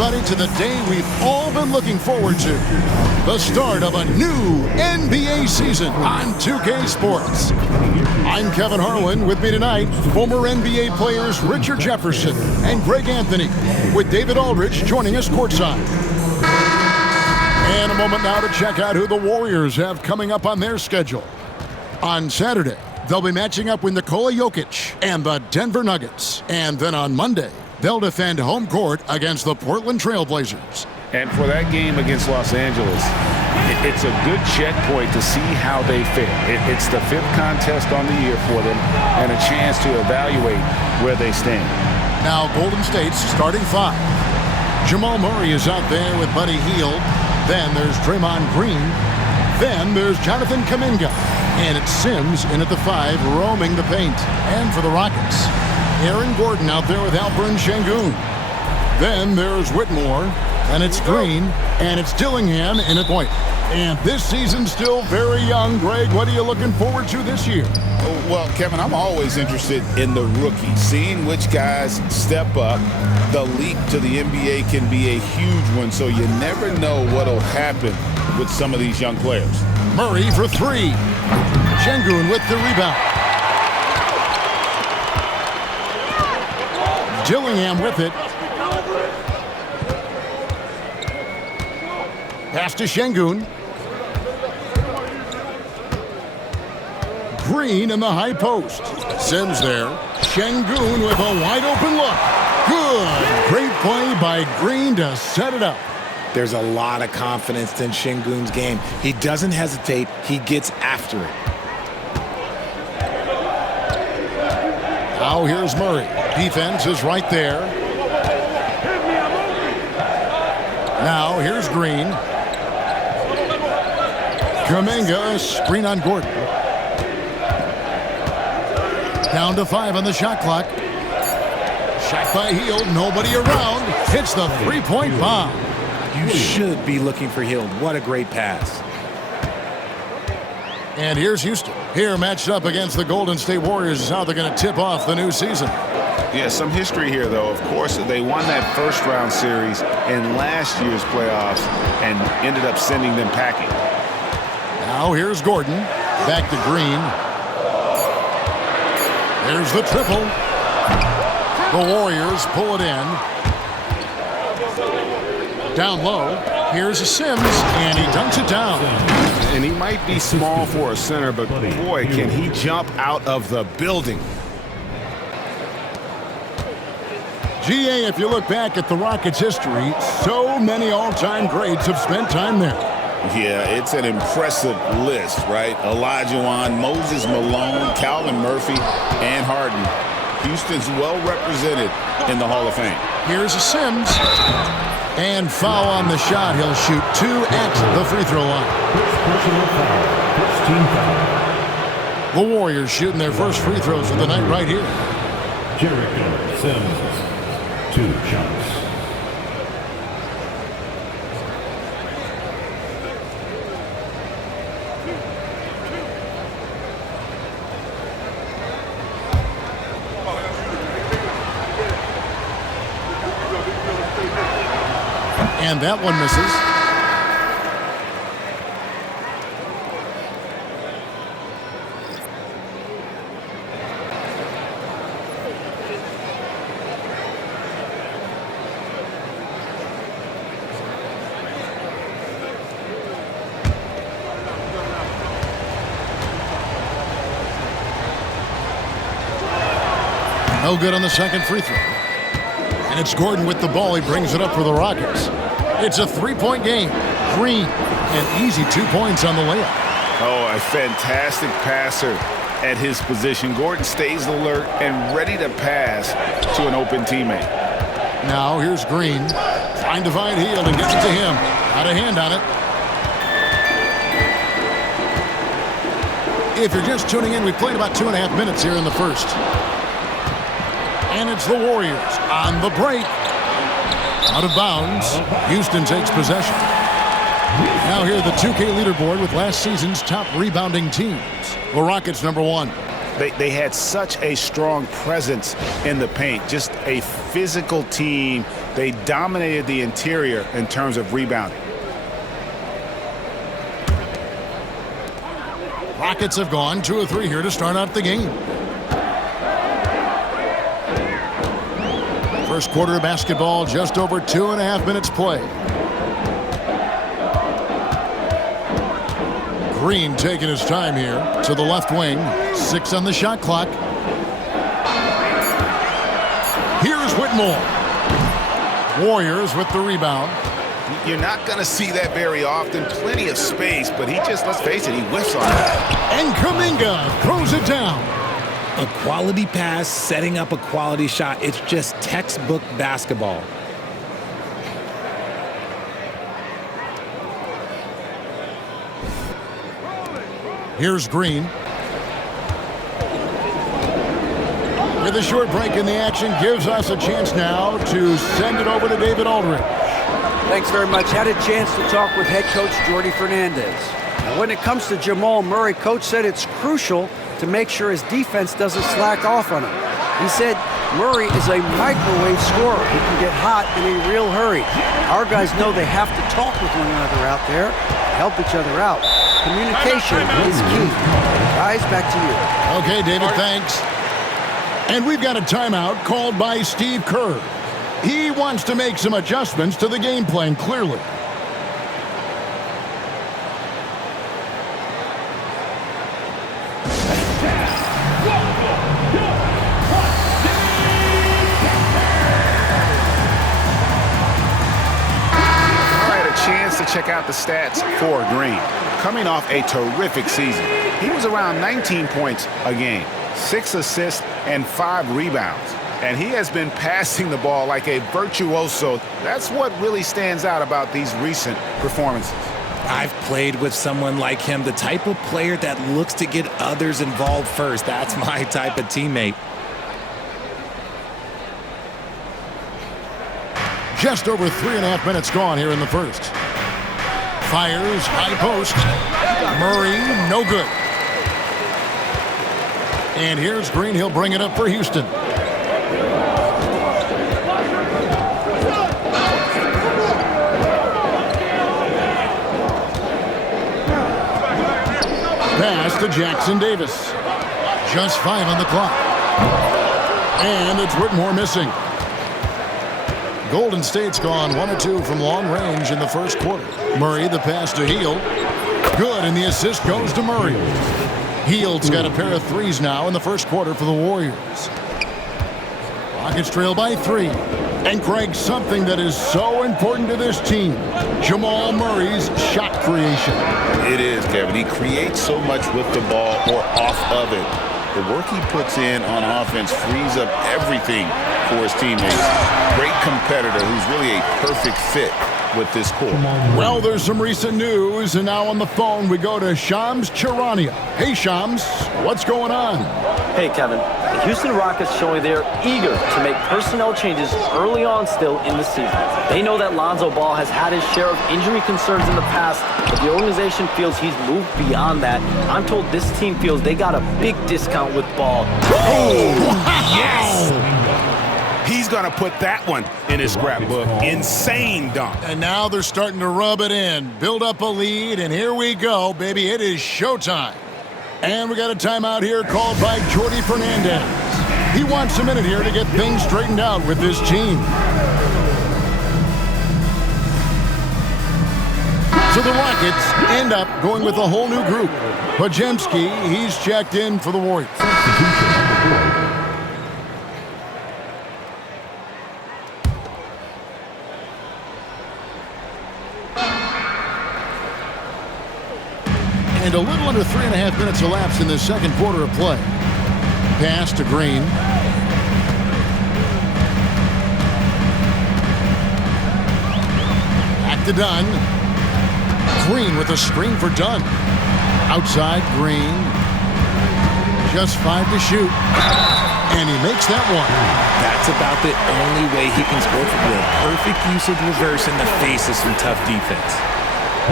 everybody, to the day we've all been looking forward to. The start of a new NBA season on 2K Sports. I'm Kevin Harlan. With me tonight, former NBA players Richard Jefferson and Greg Anthony, with David Aldridge joining us courtside. And a moment now to check out who the Warriors have coming up on their schedule. On Saturday, they'll be matching up with Nikola Jokic and the Denver Nuggets. And then on Monday, they'll defend home court against the Portland Trail Blazers. And for that game against Los Angeles, it's a good checkpoint to see how they fare. It's the fifth contest on the year for them and a chance to evaluate where they stand. Now Golden State's starting five. Jamal Murray is out there with Buddy Hield. Then there's Draymond Green. Then there's Jonathan Kuminga. And it's Sims in at the five, roaming the paint. And for the Rockets, Aaron Gordon out there with Alperen Sengun. Then there's Whitmore, and it's Green, and it's Dillingham in at point. And this season's still very young. Greg, what are you looking forward to this year? Well, Kevin, I'm always interested in the rookies, seeing which guys step up. The leap to the NBA can be a huge one, so you never know what'll happen with some of these young players. Murray for three. Sengun with the rebound. Dillingham with it. Pass to Sengun. Green in the high post. Sims there. Sengun with a wide open look. Good. Great play by Green to set it up. There's a lot of confidence in Sengun's game. He doesn't hesitate. He gets after it. Now here's Murray. Defense is right there. Now here's Green. Kuminga, screen on Gordon. Down to 5 on the shot clock. Shot by Hield, nobody around. Hits the three-point bomb. You should be looking for Hield. What a great pass. And here's Houston. Here matched up against the Golden State Warriors is how they're going to tip off the new season. Yeah, some history here, though. Of course, they won that first-round series in last year's playoffs and ended up sending them packing. Now here's Gordon. Back to Green. There's the triple. The Warriors pull it in. Down low. Here's a Sims, and he dunks it down. And he might be small for a center, but boy, can he jump out of the building. GA, if you look back at the Rockets' history, so many all-time greats have spent time there. Yeah, it's an impressive list, right? Olajuwon, Moses Malone, Calvin Murphy, and Harden. Houston's well represented in the Hall of Fame. Here's a Sims. And foul on the shot. He'll shoot 2 at the free throw line. The Warriors shooting their first free throws of the night right here. Jericho Sims, 2 shots. And that one misses. No good on the second free throw. And it's Gordon with the ball. He brings it up for the Rockets. It's a 3-point game. Green, and easy 2 points on the layup. Oh, a fantastic passer at his position. Gordon stays alert and ready to pass to an open teammate. Now here's Green. Trying to find Hield and gets it to him. Got a hand on it. If you're just tuning in, we played about 2.5 minutes here in the first. And it's the Warriors on the break. Out of bounds. Houston takes possession. Now here the 2K leaderboard with last season's top rebounding teams. The Rockets #1. They had such a strong presence in the paint. Just a physical team They dominated the interior in terms of rebounding. Rockets have gone 2 of 3 here to start out the game. First quarter of basketball, just over 2.5 minutes play. Green taking his time here to the left wing. 6 on the shot clock. Here's Whitmore. Warriors with the rebound. You're not going to see that very often. Plenty of space, but he just, let's face it, he whiffs on that. And Kuminga throws it down. A quality pass, setting up a quality shot. It's just textbook basketball. Here's Green. With a short break in the action, gives us a chance now to send it over to David Aldridge. Thanks very much. Had a chance to talk with head coach Jordi Fernandez. Now, when it comes to Jamal Murray, coach said it's crucial to make sure his defense doesn't slack off on him. He said Murray is a microwave scorer who can get hot in a real hurry. Our guys know they have to talk with one another out there, help each other out. Communication is key. Guys, back to you. Okay, David, thanks. And we've got a timeout called by Steve Kerr. He wants to make some adjustments to the game plan, clearly. To check out the stats for Green. Coming off a terrific season, he was around 19 points a game, 6 assists, and 5 rebounds. And he has been passing the ball like a virtuoso. That's what really stands out about these recent performances. I've played with someone like him, the type of player that looks to get others involved first. That's my type of teammate. Just over 3.5 minutes gone here in the first. Fires, high post. Murray, no good. And here's Green. He'll bring it up for Houston. Pass to Jackson Davis. Just 5 on the clock. And it's Whitmore missing. Golden State's gone 1 of 2 from long range in the first quarter. Murray, the pass to Hield. Good, and the assist goes to Murray. Hield's got a pair of threes now in the first quarter for the Warriors. Rockets trail by 3. And Craig, something that is so important to this team, Jamal Murray's shot creation. It is, Kevin. He creates so much with the ball or off of it. The work he puts in on offense frees up everything for his teammates. Great competitor who's really a perfect fit with this core. Well, there's some recent news, and now on the phone we go to Shams Charania. Hey, Shams, what's going on? Hey, Kevin. The Houston Rockets showing they're eager to make personnel changes early on still in the season. They know that Lonzo Ball has had his share of injury concerns in the past, but the organization feels he's moved beyond that. I'm told this team feels they got a big discount with Ball. Oh, yes! He's going to put that one in his scrapbook. Insane dunk. And now they're starting to rub it in, build up a lead, and here we go, baby. It is showtime. And we got a timeout here called by Jordi Fernandez. He wants a minute here to get things straightened out with this team. So the Rockets end up going with a whole new group. Podziemski, he's checked in for the Warriors. And a little under 3.5 minutes elapsed in the second quarter of play. Pass to Green. Back to Dunn. Green with a screen for Dunn. Outside, Green. Just 5 to shoot. And he makes that one. That's about the only way he can score from the perfect use of reverse in the face of some tough defense.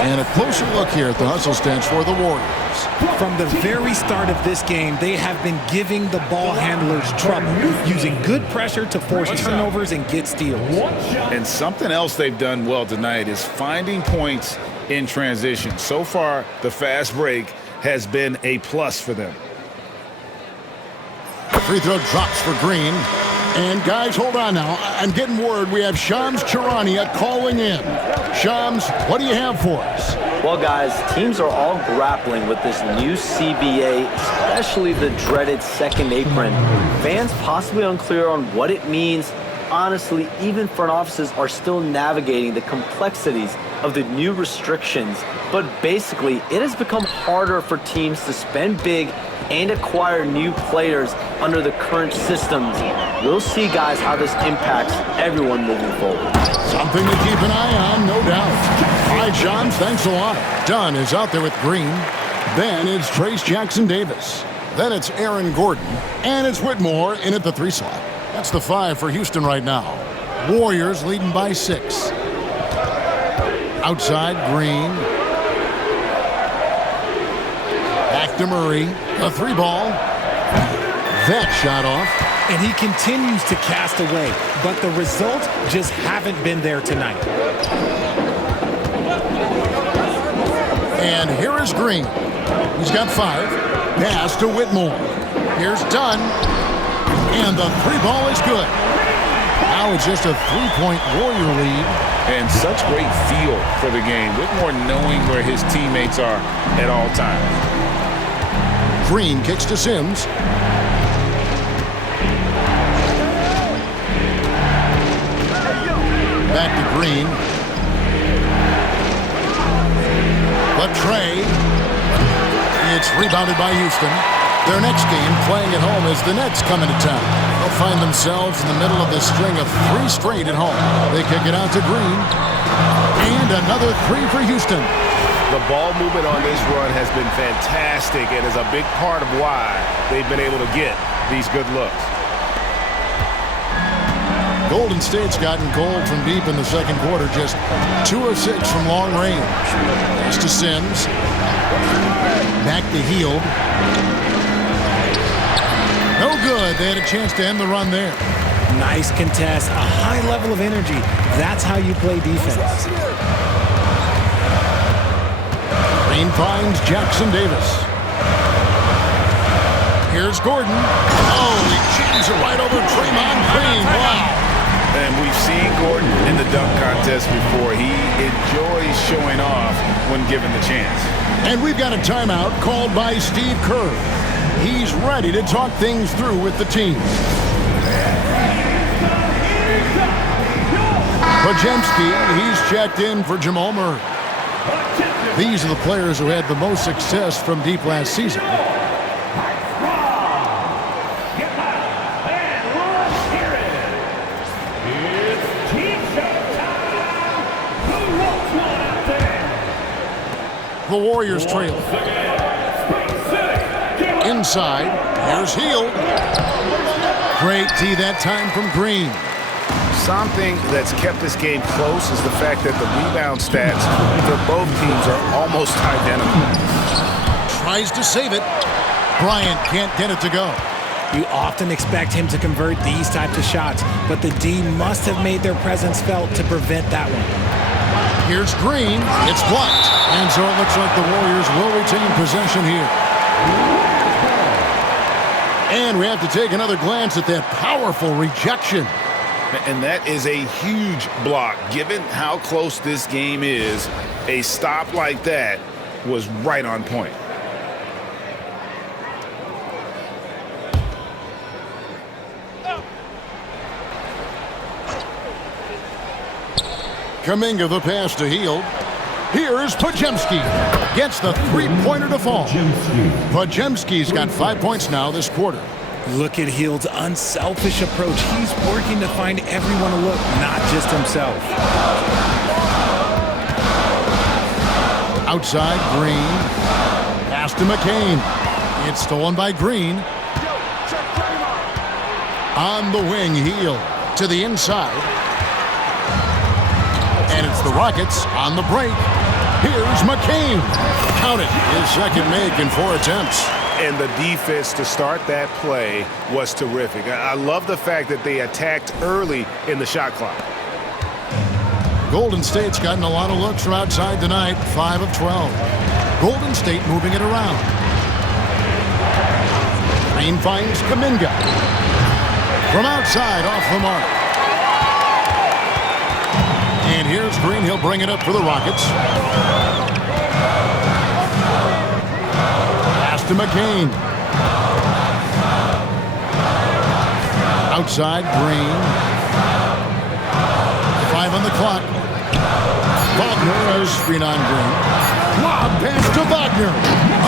And a closer look here at the hustle stats for the Warriors. From the very start of this game, they have been giving the ball handlers trouble, using good pressure to force turnovers and get steals. And something else they've done well tonight is finding points in transition. So far, the fast break has been a plus for them. Free throw drops for Green. And guys, hold on now. I'm getting word we have Shams Charania calling in. Shams, what do you have for us? Well, guys, teams are all grappling with this new CBA, especially the dreaded second apron. Fans possibly unclear on what it means. Honestly, even front offices are still navigating the complexities of the new restrictions. But basically, it has become harder for teams to spend big and acquire new players under the current systems. We'll see, guys, how this impacts everyone moving forward. Something to keep an eye on, no doubt. All right, Shams, thanks a lot. Dunn is out there with Green. Then it's Trace Jackson-Davis. Then it's Aaron Gordon. And it's Whitmore in at the 3 slot. That's the 5 for Houston right now. Warriors leading by 6. Outside, Green. Back to Murray. A 3 ball. That shot off. And he continues to cast away, but the results just haven't been there tonight. And here is Green. He's got 5. Pass to Whitmore. Here's Dunn. And the 3 ball is good. Now it's just a 3-point Warrior lead. And such great feel for the game. Whitmore knowing where his teammates are at all times. Green kicks to Sims. Back to Green. But Trey. It's rebounded by Houston. Their next game playing at home as the Nets come into town. They'll find themselves in the middle of this string of 3 straight at home. They kick it out to Green. And another 3 for Houston. The ball movement on this run has been fantastic and is a big part of why they've been able to get these good looks. Golden State's gotten cold from deep in the second quarter, just 2 of 6 from long range. Pass to Sims. Back to Hield. No good. They had a chance to end the run there. Nice contest, a high level of energy. That's how you play defense. Green finds Jackson-Davis. Here's Gordon. Oh, he jams it right over Draymond Green. Wow. And we've seen Gordon in the dunk contest before. He enjoys showing off when given the chance. And we've got a timeout called by Steve Kerr. He's ready to talk things through with the team. Podziemski, he's checked in for Jamal Murray. These are the players who had the most success from deep last season. The Warriors trail. Inside, here's Hield. Great D that time from Green. Something that's kept this game close is the fact that the rebound stats for both teams are almost identical. Tries to save it. Bryant can't get it to go. You often expect him to convert these types of shots, but the D must have made their presence felt to prevent that one. Here's Green. It's blocked. And so it looks like the Warriors will retain possession here. And we have to take another glance at that powerful rejection. And that is a huge block. Given how close this game is, a stop like that was right on point. Kuminga the pass to Hield. Here is Podziemski. Gets the 3-pointer to fall. Podziemski's got 5 points now this quarter. Look at Hield's unselfish approach. He's working to find everyone to look, not just himself. Outside, Green. Pass to McCain. It's stolen by Green. On the wing, Hield to the inside. And it's the Rockets on the break. Here's McCain. Count it. His second make in 4 attempts. And the defense to start that play was terrific. I love the fact that they attacked early in the shot clock. Golden State's gotten a lot of looks from outside tonight, 5 of 12. Golden State moving it around. Green finds Kuminga. From outside, off the mark. And here's Green. He'll bring it up for the Rockets. Pass to McCain. Outside, Green. 5 on the clock. Wagner has screen on Green. Lob pass to Wagner.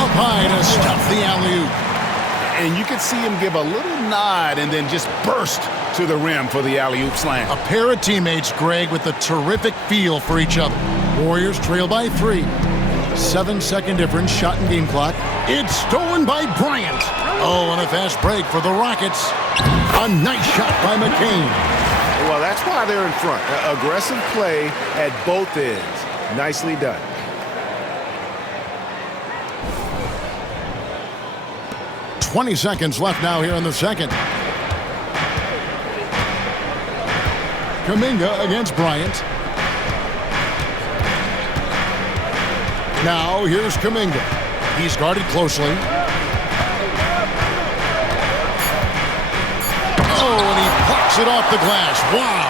Up high to stuff the alley-oop. And you could see him give a little nod and then just burst to the rim for the alley-oop slam. A pair of teammates, Greg, with a terrific feel for each other. Warriors trail by 3. 7-second difference, shot and game clock. It's stolen by Bryant. Oh, and a fast break for the Rockets. A nice shot by McCain. Well, that's why they're in front. Aggressive play at both ends. Nicely done. .20 seconds left now here in the second. Kuminga against Bryant. Now here's Kuminga. He's guarded closely. Oh, and he plucks it off the glass. Wow.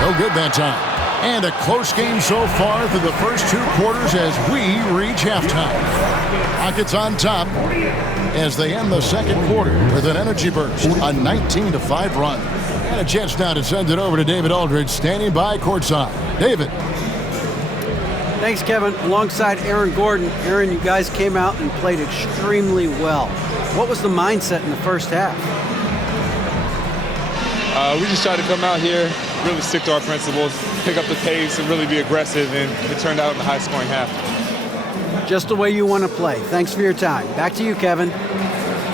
No good that time. And a close game so far through the first 2 quarters as we reach halftime. Rockets on top as they end the second quarter with an energy burst, a 19-5 run. And a chance now to send it over to David Aldridge, standing by courtside. David. Thanks, Kevin. Alongside Aaron Gordon. Aaron, you guys came out and played extremely well. What was the mindset in the first half? We just tried to come out here, really stick to our principles, pick up the pace, and really be aggressive, and it turned out in a high-scoring half. Just the way you want to play. Thanks for your time. Back to you, Kevin.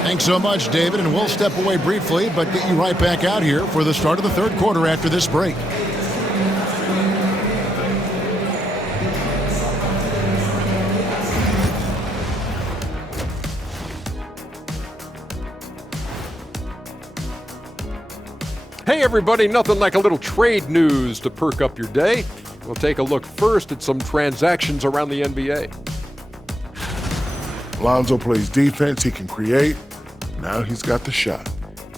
Thanks so much, David, and we'll step away briefly, but get you right back out here for the start of the third quarter after this break. Hey everybody, nothing like a little trade news to perk up your day. We'll take a look first at some transactions around the NBA. Lonzo plays defense, he can create. Now he's got the shot.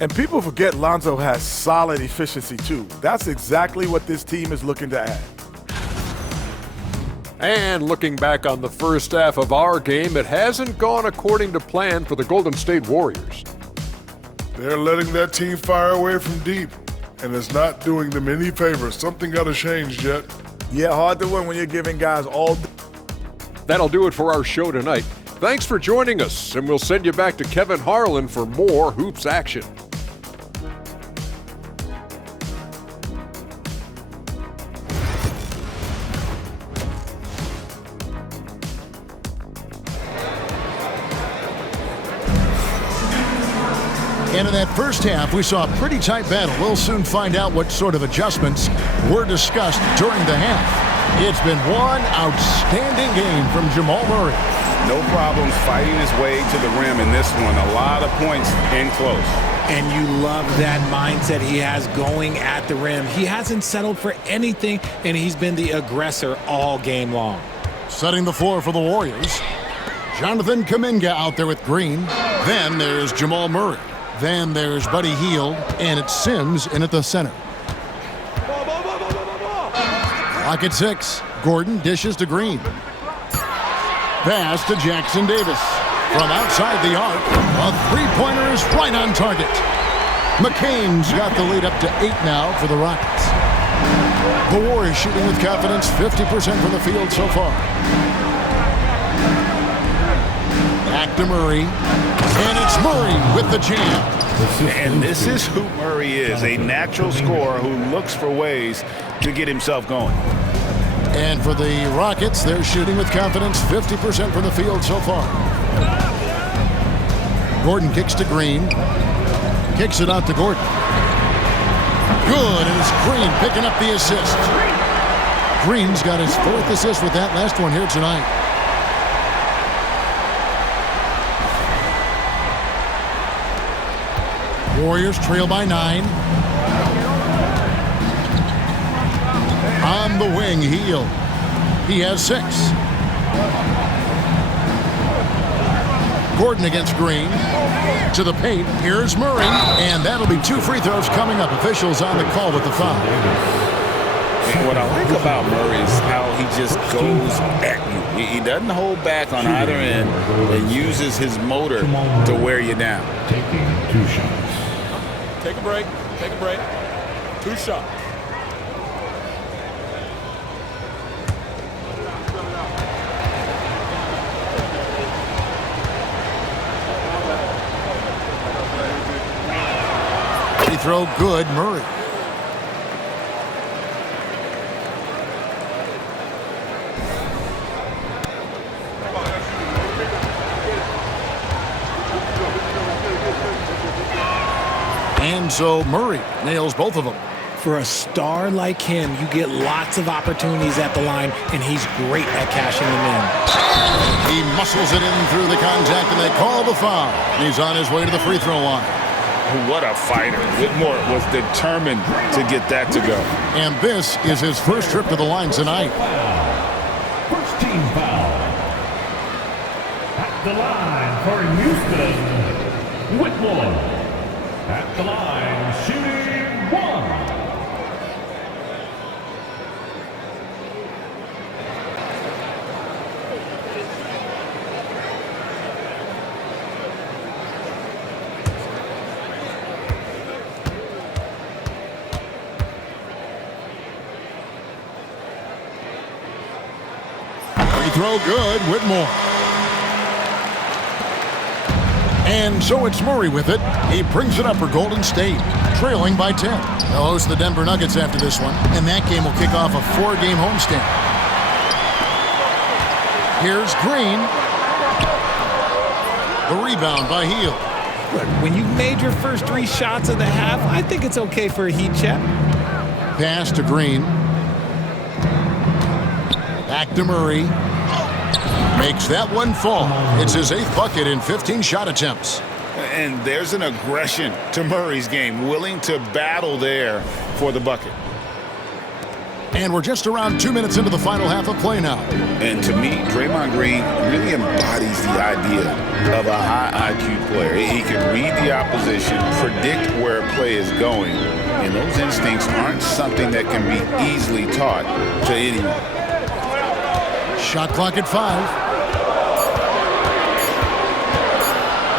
And people forget Lonzo has solid efficiency too. That's exactly what this team is looking to add. And looking back on the first half of our game, it hasn't gone according to plan for the Golden State Warriors. They're letting that team fire away from deep, and it's not doing them any favors. Something got to change, Jet. Yeah, hard to win when you're giving guys all. That'll do it for our show tonight. Thanks for joining us, and we'll send you back to Kevin Harlan for more Hoops action. And in that first half, we saw a pretty tight battle. We'll soon find out what sort of adjustments were discussed during the half. It's been one outstanding game from Jamal Murray. No problems fighting his way to the rim in this one. A lot of points in close. And you love that mindset he has going at the rim. He hasn't settled for anything, and he's been the aggressor all game long. Setting the floor for the Warriors. Jonathan Kuminga out there with Green. Then there's Jamal Murray. Then there's Buddy Hield, and it's Sims in at the center. Clock at 6. Gordon dishes to Green. Pass to Jackson Davis. From outside the arc, a three-pointer is right on target. McCain's got the lead up to 8 now for the Rockets. The Warriors shooting with confidence, 50% from the field so far. Back to Murray. And it's Murray with the jam. And this is who Murray is, a natural scorer who looks for ways to get himself going. And for the Rockets, they're shooting with confidence, 50% from the field so far. Gordon kicks to Green. Kicks it out to Gordon. Good, and it's Green picking up the assist. Green's got his 4th assist with that last one here tonight. Warriors trail by 9. On the wing, Hield. He has 6. Gordon against Green. To the paint. Here's Murray. And that'll be 2 free throws coming up. Officials on the call with the foul. What I like about Murray is how he just goes at you. He doesn't hold back on either end and uses his motor to wear you down. Taking 2 shots. Take a break. Take a break. 2 shots. Free throw good, Murray. And so Murray nails both of them. For a star like him, you get lots of opportunities at the line, and he's great at cashing them in. He muscles it in through the contact, and they call the foul. He's on his way to the free throw line. What a fighter. Whitmore was determined to get that to go. And this is his first trip to the line tonight. First team foul. At the line for Houston, Whitmore. At the line, shooting 1. Free throw good, Whitmore. And so it's Murray with it. He brings it up for Golden State, trailing by 10. They'll host the Denver Nuggets after this one, and that game will kick off a 4-game homestand. Here's Green. The rebound by Hield. Look, when you've made your first 3 shots of the half, I think it's okay for a heat check. Pass to Green. Back to Murray. Makes that one fall. It's his 8th bucket in 15 shot attempts. And there's an aggression to Murray's game, willing to battle there for the bucket. And we're just around 2 minutes into the final half of play now. And to me, Draymond Green really embodies the idea of a high IQ player. He can read the opposition, predict where a play is going, and those instincts aren't something that can be easily taught to anyone. Shot clock at 5.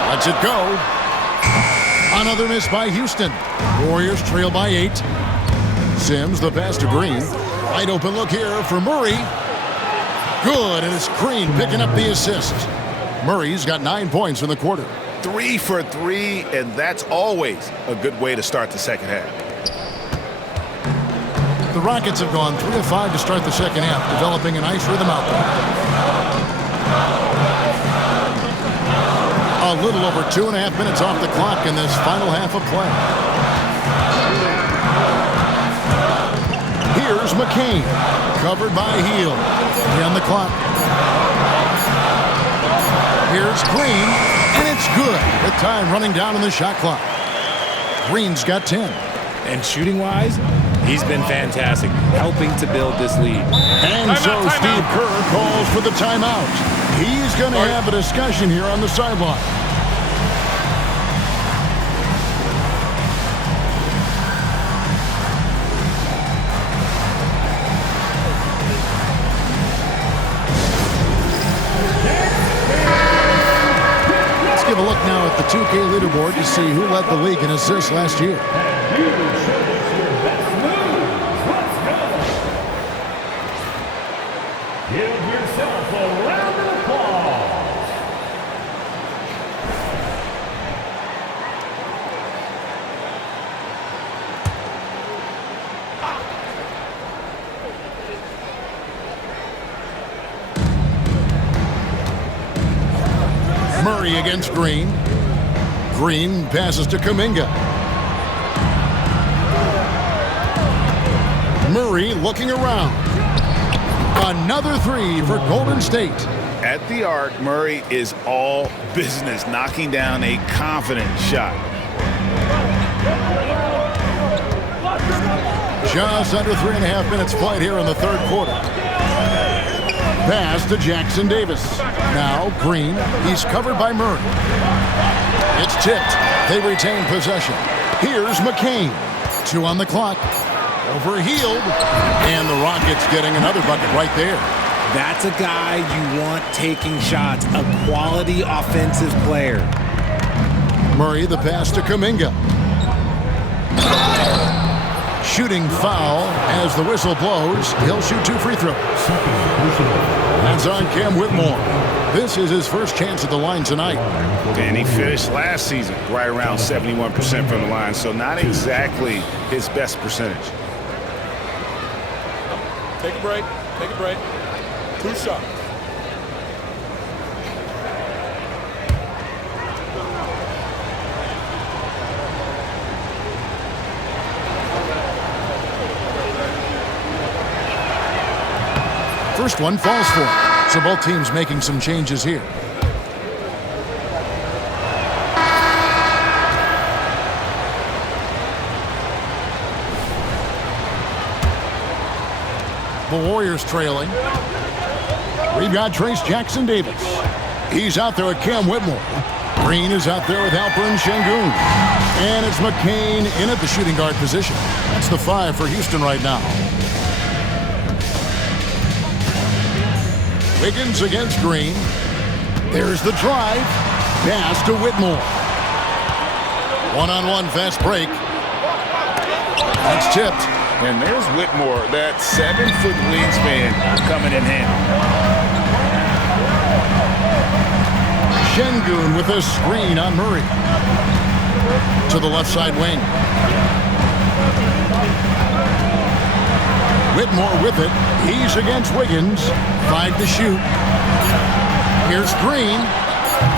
Lets it go. Another miss by Houston. Warriors trail by 8. Sims, the pass to Green. Wide open look here for Murray. Good, and it's Green picking up the assist. Murray's got 9 points in the quarter. 3 for 3, and that's always a good way to start the second half. The Rockets have gone 3 of 5 to start the second half, developing a nice rhythm out there. A little over 2.5 minutes off the clock in this final half of play. Here's McCain, covered by Hield. On the clock. Here's Green, and it's good. The time running down on the shot clock. Green's got 10. And shooting-wise, he's been fantastic, helping to build this lead. And so Steve Kerr calls for the timeout. He's going to have a discussion here on the sideline. Let's give a look now at the 2K leaderboard to see who led the league in assists last year. Give yourself a round of applause. Murray against Green. Green passes to Kuminga. Murray looking around. Another three for Golden State. At the arc, Murray is all business, knocking down a confident shot. Just under 3.5 minutes played here in the third quarter. Pass to Jackson Davis. Now Green. He's covered by Murray. It's tipped. They retain possession. Here's McCain. 2 on the clock. Over Hield. And the Rockets getting another bucket right there. That's a guy you want taking shots, a quality offensive player. Murray, the pass to Kuminga. Shooting foul as the whistle blows. He'll shoot 2 free throws. That's on Cam Whitmore. This is his first chance at the line tonight. And he finished last season right around 71% from the line, so not exactly his best percentage. Take a break. Take a break. 2 shots. First one falls for him. So both teams making some changes here. The Warriors trailing. We've got Trace Jackson Davis. He's out there with Cam Whitmore. Green is out there with Alperen Sengun. And it's McCain in at the shooting guard position. That's the 5 for Houston right now. Wiggins against Green. There's the drive. Pass to Whitmore. One-on-one fast break. That's tipped. And there's Whitmore, that 7-foot wingspan coming in handy. Sengun with a screen on Murray. To the left side wing. Whitmore with it. He's against Wiggins. 5 to shoot. Here's Green.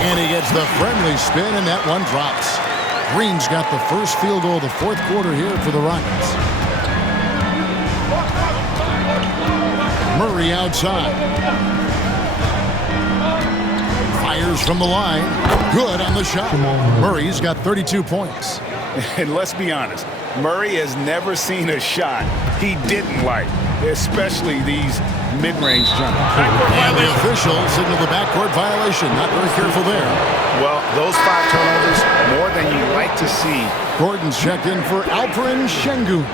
And he gets the friendly spin, and that one drops. Green's got the first field goal of the fourth quarter here for the Rockets. Murray outside. Fires from the line. Good on the shot. Murray's got 32 points. And let's be honest, Murray has never seen a shot he didn't like, especially these mid-range jumpers. And the official signaled the backcourt violation. Not very careful there. Well, those 5 turnovers, more than you like to see. Gordon's checked in for Alperen Sengun.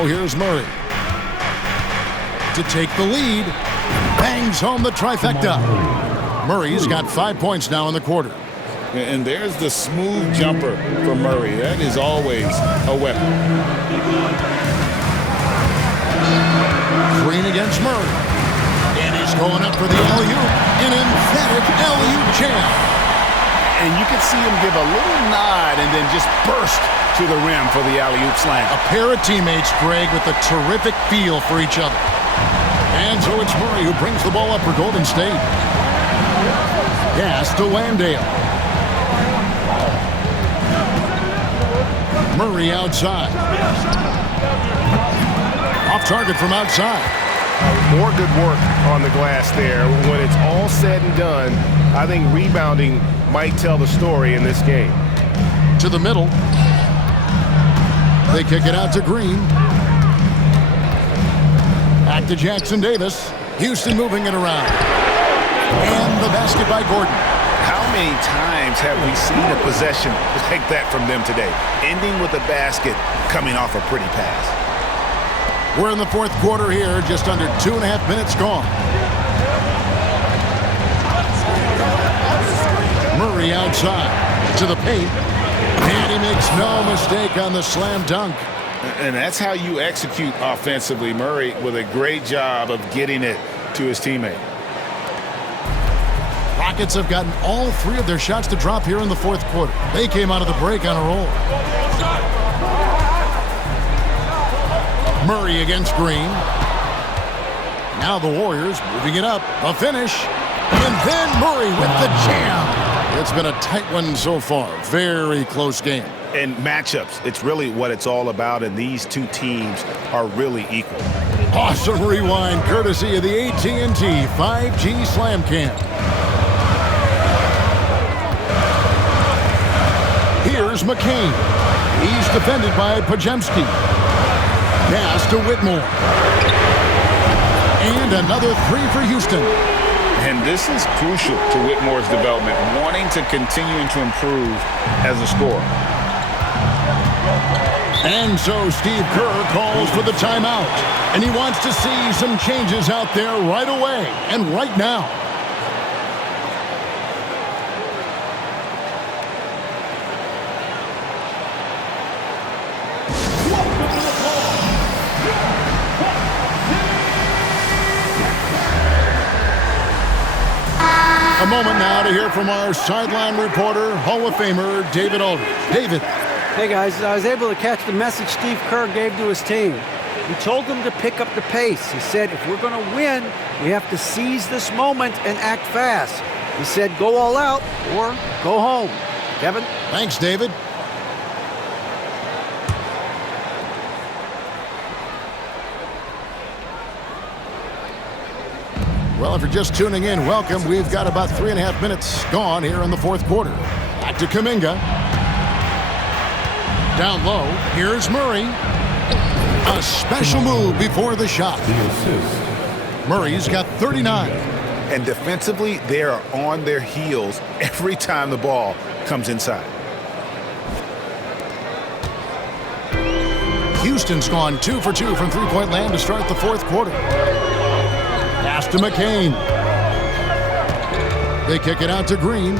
Now here's Murray. To take the lead. Bangs home the trifecta. Murray's got 5 points now in the quarter. And there's the smooth jumper for Murray. That is always a weapon. Green against Murray. And he's going up for the alley-oop. An emphatic alley-oop jam. And you can see him give a little nod and then just burst to the rim for the alley-oop slam. A pair of teammates, Greg, with a terrific feel for each other. And so it's Murray who brings the ball up for Golden State. Pass to Landale. Murray outside. Off target from outside. More good work on the glass there. When it's all said and done, I think rebounding might tell the story in this game. To the middle. They kick it out to Green. Back to Jackson Davis. Houston moving it around. And the basket by Gordon. How many times have we seen a possession like that from them today? Ending with a basket, coming off a pretty pass. We're in the fourth quarter here, just under 2.5 minutes gone. Murray outside to the paint. And he makes no mistake on the slam dunk. And that's how you execute offensively. Murray with a great job of getting it to his teammate. Rockets have gotten all 3 of their shots to drop here in the fourth quarter. They came out of the break on a roll. Murray against Green. Now the Warriors moving it up. A finish. And then Murray with the jam. It's been a tight one so far. Very close game. And matchups, it's really what it's all about, and these two teams are really equal. Awesome rewind courtesy of the AT&T 5G Slam Cam. Here's McCain. He's defended by Pajemski. Pass to Whitmore. And another three for Houston. And this is crucial to Whitmore's development, wanting to continue to improve as a scorer. And so Steve Kerr calls for the timeout. And he wants to see some changes out there right away and right now. A moment now to hear from our sideline reporter, Hall of Famer David Aldridge. David. Hey, guys. I was able to catch the message Steve Kerr gave to his team. He told them to pick up the pace. He said, if we're going to win, we have to seize this moment and act fast. He said, go all out or go home. Kevin? Thanks, David. Well, if you're just tuning in, welcome. We've got about 3.5 minutes gone here in the fourth quarter. Back to Kuminga. Down low, here's Murray. A special move before the shot. Murray's got 39. And defensively, they are on their heels every time the ball comes inside. Houston's gone 2 for 2 from three-point land to start the fourth quarter. Pass to McCain. They kick it out to Green.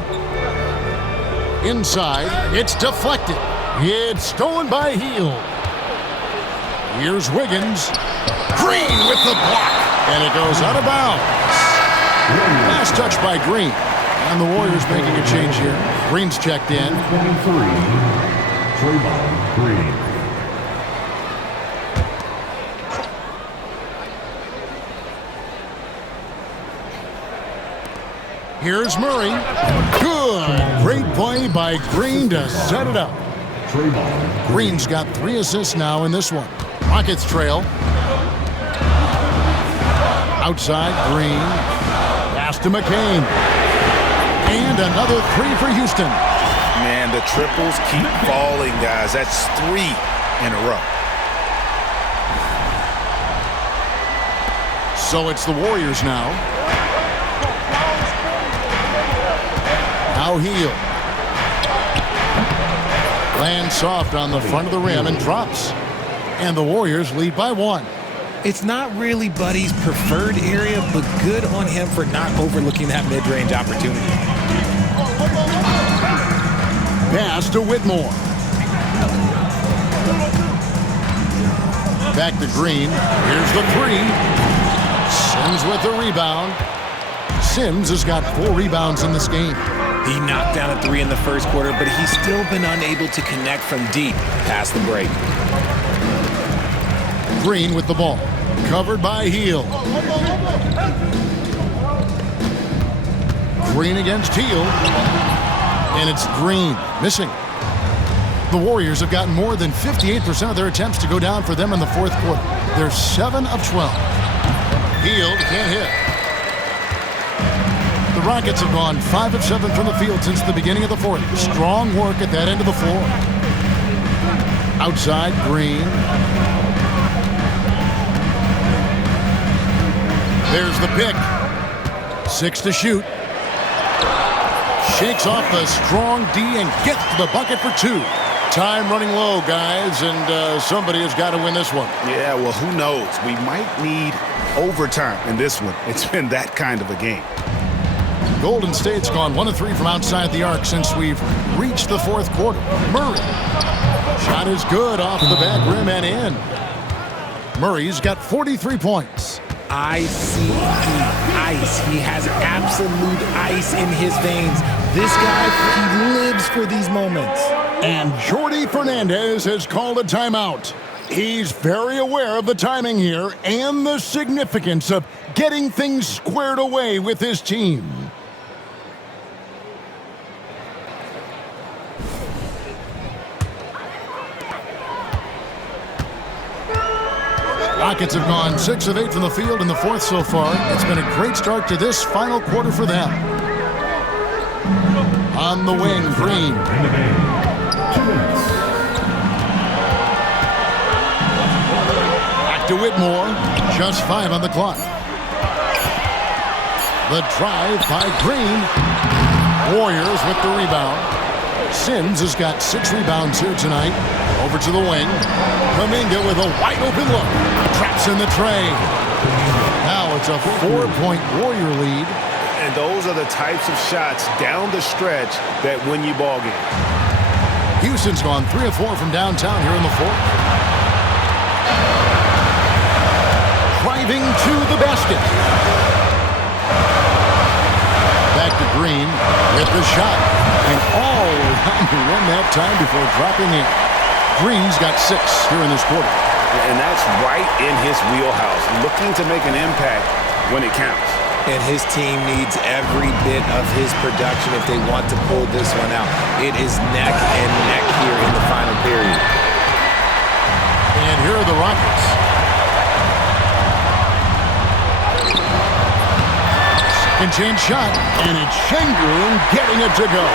Inside, it's deflected. It's stolen by Hield. Here's Wiggins. Green with the block. And it goes out of bounds. Last touch by Green. And the Warriors making a change here. Green's checked in. 23, Draymond Green. Here's Murray. Good. Great play by Green to set it up. Green's got 3 assists now in this one. Rockets trail. Outside, Green. Pass to McCain. And another 3 for Houston. Man, the triples keep falling, guys. That's 3 in a row. So it's the Warriors now. Now Hield. Lands soft on the front of the rim and drops. And the Warriors lead by 1. It's not really Buddy's preferred area, but good on him for not overlooking that mid-range opportunity. Pass to Whitmore. Back to Green. Here's the 3. Sims with the rebound. Sims has got 4 rebounds in this game. He knocked down a 3 in the first quarter, but he's still been unable to connect from deep past the break. Green with the ball. Covered by Hield. Green against Hield. And it's Green missing. The Warriors have gotten more than 58% of their attempts to go down for them in the fourth quarter. They're 7 of 12. Hield can't hit. The Rockets have gone 5 of 7 from the field since the beginning of the fourth. Strong work at that end of the floor. Outside, Green. There's the pick. 6 to shoot. Shakes off the strong D and gets to the bucket for 2. Time running low, guys, and somebody has got to win this one. Yeah, well, who knows? We might need overtime in this one. It's been that kind of a game. Golden State's gone 1 of 3 from outside the arc since we've reached the fourth quarter. Murray. Shot is good off the back rim and in. Murray's got 43 points. Icy ice. He has absolute ice in his veins. This guy, he lives for these moments. And Jordi Fernandez has called a timeout. He's very aware of the timing here and the significance of getting things squared away with his team. Rockets have gone 6 of 8 from the field in the fourth so far. It's been a great start to this final quarter for them. On the wing, Green. 2 minutes. Back to Whitmore. Just 5 on the clock. The drive by Green. Warriors with the rebound. Sims has got 6 rebounds here tonight. Over to the wing. Kuminga with a wide open look. Traps in the tray. Now it's a 4-point Warrior lead. And those are the types of shots down the stretch that win you ball games. Houston's gone 3 of 4 from downtown here in the fourth. Driving to the basket. Back to Green with the shot. And all around the rim that time before dropping in. Green's got 6 here in this quarter. And that's right in his wheelhouse, looking to make an impact when it counts. And his team needs every bit of his production if they want to pull this one out. It is neck and neck here in the final period. And here are the Rockets. Second chance shot, and it's Şengün getting it to go.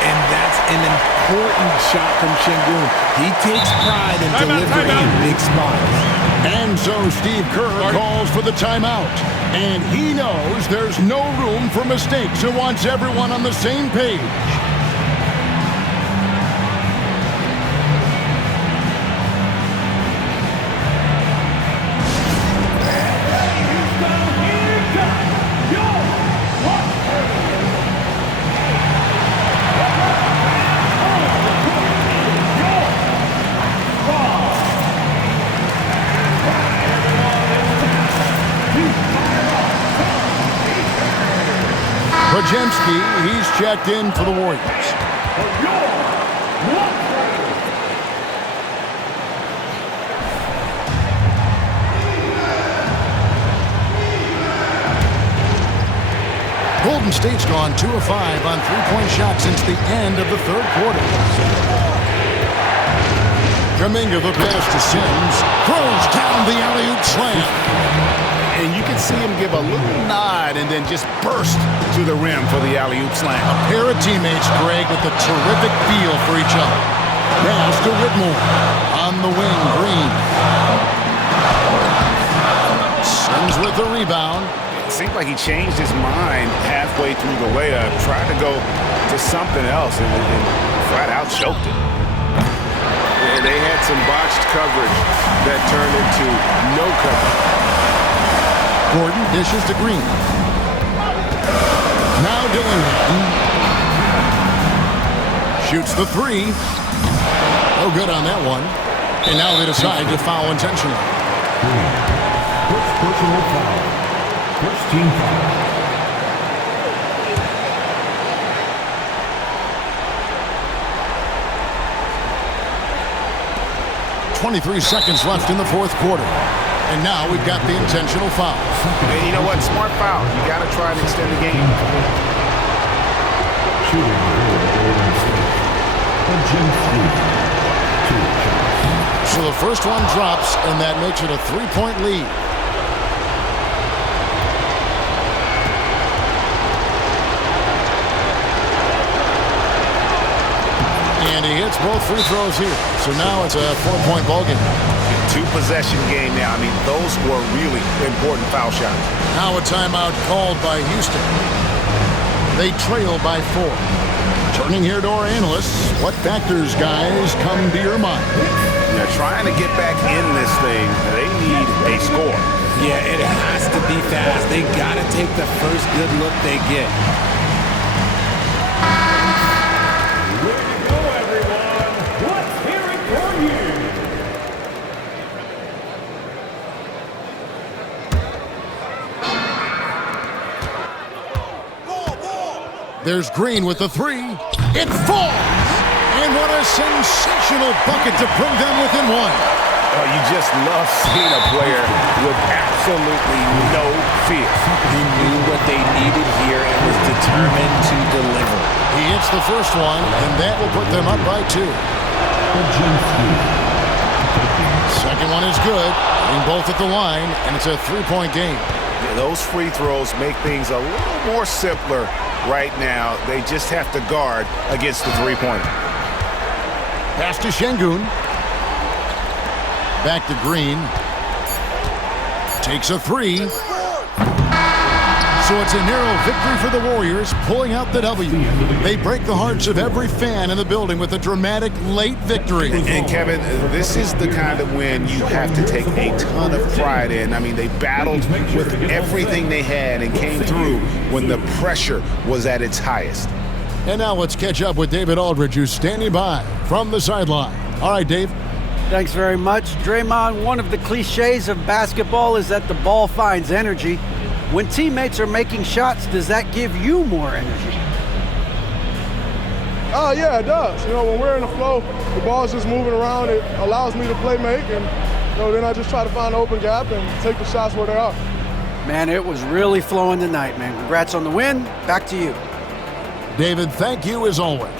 And that's an important shot from Şengün. He takes pride in delivering in big spots. And so Steve Kerr calls for the timeout. And he knows there's no room for mistakes and wants everyone on the same page. Podziemski, he's checked in for the Warriors. Golden State's gone 2 of 5 on three-point shots since the end of the third quarter. Kuminga the pass to Sims. Throws down the alley-oop slam. And you can see him give a little nod and then just burst to the rim for the alley-oop slam. A pair of teammates, Greg, with a terrific feel for each other. Pass to Whitmore. On the wing, Green. Sims with the rebound. It seemed like he changed his mind halfway through the layup, tried to go to something else, and flat out choked it. And they had some botched coverage that turned into no coverage. Gordon dishes to Green. Now Dillingham. Shoots the 3. No good on that one. And now they decide to foul intentionally. First personal foul. First team foul. 23 seconds left in the fourth quarter. And now we've got the intentional foul. And you know what? Smart foul. You got to try and extend the game. Shooting Golden State. So the first one drops, and that makes it a 3-point lead. And he hits both free throws here. So now it's a 4-point ballgame. 2-possession game now. I mean, those were really important foul shots. Now a timeout called by Houston. They trail by 4. Turning here to our analysts, what factors, guys, come to your mind? Yeah, trying to get back in this thing, they need a score. Yeah, it has to be fast. They got to take the first good look they get. Way to go, everyone. Let's hear it for you. There's Green with the 3. It falls! And what a sensational bucket to bring them within 1. Oh, you just love seeing a player with absolutely no fear. He knew what they needed here and was determined to deliver. He hits the first one, and that will put them up by 2. Second one is good. Hitting both at the line, and it's a three-point game. Yeah, those free throws make things a little more simpler right now. They just have to guard against the three-pointer. Pass to Şengün. Back to Green. Takes a three. So it's a narrow victory for the Warriors, pulling out the W. They break the hearts of every fan in the building with a dramatic late victory. And Kevin, this is the kind of win you have to take a ton of pride in. I mean, they battled with everything they had and came through when the pressure was at its highest. And now let's catch up with David Aldridge, who's standing by from the sideline. All right, Dave. Thanks very much. Draymond, one of the cliches of basketball is that the ball finds energy. When teammates are making shots, does that give you more energy? Yeah, it does. You know, when we're in the flow, the ball's just moving around. It allows me to play make, and then I just try to find an open gap and take the shots where they are. Man, it was really flowing tonight, man. Congrats on the win. Back to you. David, thank you as always.